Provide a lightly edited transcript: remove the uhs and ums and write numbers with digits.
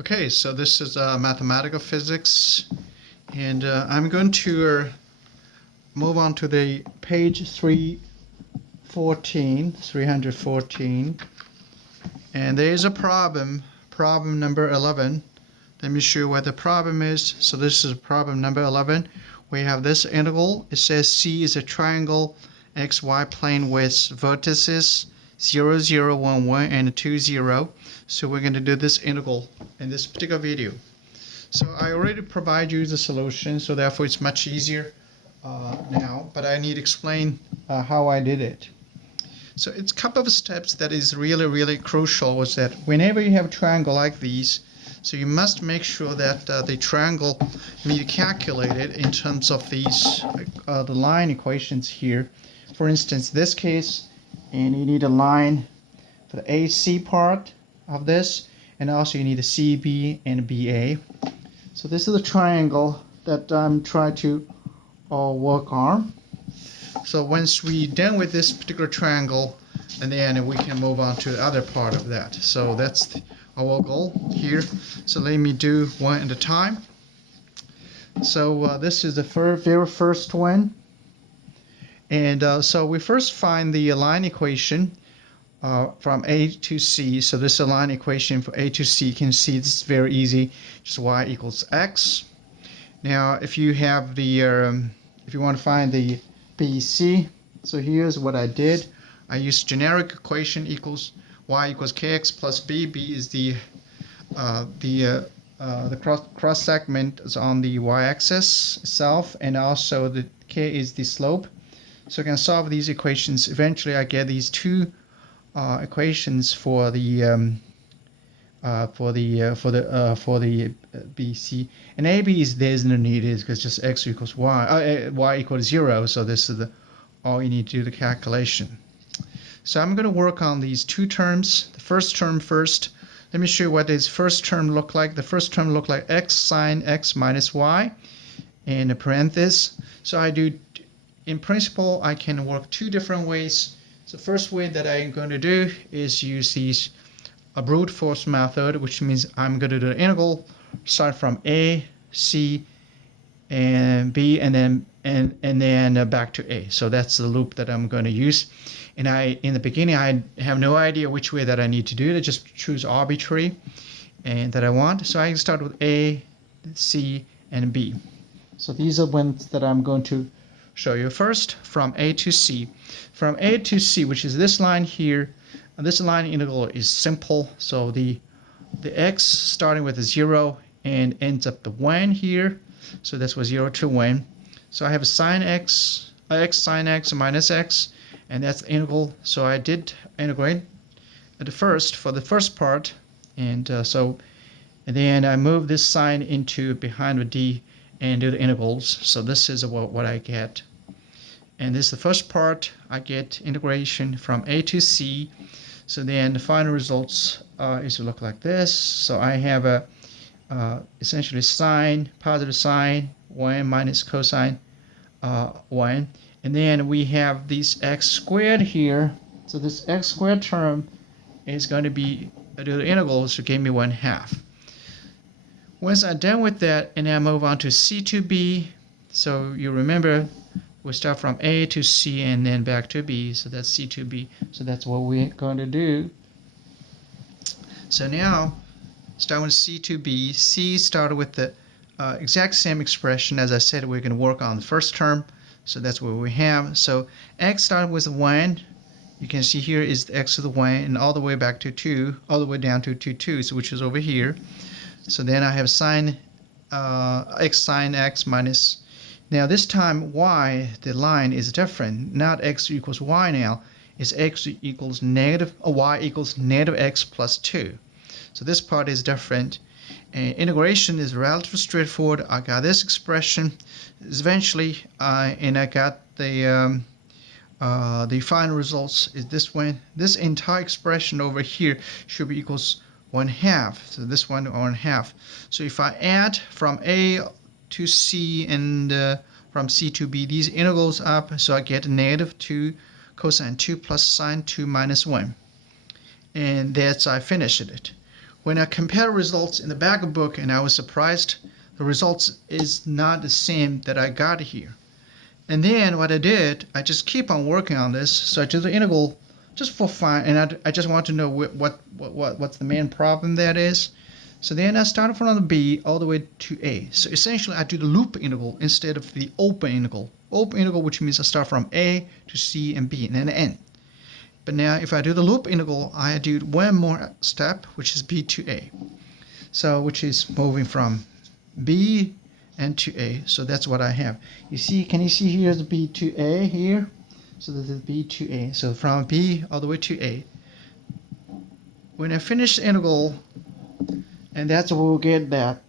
Okay, so this is mathematical physics, and I'm going to move on to the page 314, and there is a problem number 11. Let me show you what the problem is. So this is problem number 11. We have this integral. It says C is a triangle xy plane with vertices 0, 0, 1, 1, and 2, 0. So we're going to do this integral in this particular video. So I already provide you the solution, so therefore it's much easier now, but I need to explain how I did it. So it's a couple of steps that is really crucial, was that whenever you have a triangle like these, so you must make sure that the triangle can be calculated in terms of these the line equations here. For instance, this case, and you need a line for the AC part of this, and also you need a CB and BA. So this is the triangle that I'm trying to work on. So once we're done with this particular triangle, and then we can move on to the other part of that. So that's our goal here. So let me do one at a time. So this is the very first one. And so we first find the line equation from A to C. So this is a line equation for A to C. You can see this is very easy. Just y equals x. Now, if you have the, if you want to find the BC, so here's what I did. I used generic equation equals y equals kx plus b. B is the cross segment is on the y-axis itself, and also the k is the slope. So I can solve these equations. Eventually, I get these two equations for the BC, and AB is there's no need, is because just x equals y, y equals 0. So this is all you need to do the calculation. So I'm going to work on these two terms. The first term first. Let me show you what this first term look like. The first term look like x sine x minus y in a parenthesis. So I do, in principle, I can work two different ways. So the first way that I'm going to do is use these a brute force method, which means I'm going to do the integral start from A, C, and B, and then back to A. So that's the loop that I'm going to use. And in the beginning, I have no idea which way that I need to do it. I just choose arbitrary and that I want. So I start with A, C, and B. So these are ones that I'm going to show you first from A to C. From A to C, which is this line here, and this line integral is simple. So the x starting with a 0 and ends up the 1 here. So this was 0 to 1. So I have a sine x, x sine x minus x, and that's the integral. So I did integrate at the first for the first part, and then I move this sign into behind the d and do the integrals. So this is what I get. And this is the first part. I get integration from A to C. So then the final results is to look like this. So I have a essentially sine, positive sine 1 minus cosine 1. And then we have this x squared here. So this x squared term is going to be the integrals to give me 1/2. Once I'm done with that, and I move on to C to B. So you remember we start from A to C and then back to B. So that's C to B. So that's what we're going to do. So now, start with C to B. C started with the exact same expression. As I said, we're going to work on the first term. So that's what we have. So x started with 1. You can see here is the x to the 1, and all the way back to 2, all the way down to 2, so which is over here. So then I have sine x sine x minus. Now this time y, the line is different. Not x equals y now. It's x equals negative, y equals negative x plus 2. So this part is different. And integration is relatively straightforward. I got this expression eventually, and I got the final results is this one. This entire expression over here should be equals 1/2. So this one 1/2. So if I add from A to C and from C to B, these integrals up, so I get negative 2 cosine 2 plus sine 2 minus 1. And that's I finished it. when I compare results in the backup book, and I was surprised, the results is not the same that I got here. And then what I did, I just keep on working on this. So I do the integral just for fun, and I just want to know what's the main problem that is. So then I started from the B all the way to A. So essentially I do the loop integral instead of the open integral. Open integral, which means I start from A to C and B and then N. But now if I do the loop integral, I do one more step, which is B to A. So which is moving from B and to A. So that's what I have. You see, can you see here the B to A here? So this is B to A. So from B all the way to A. When I finish the integral, and that's where we'll get that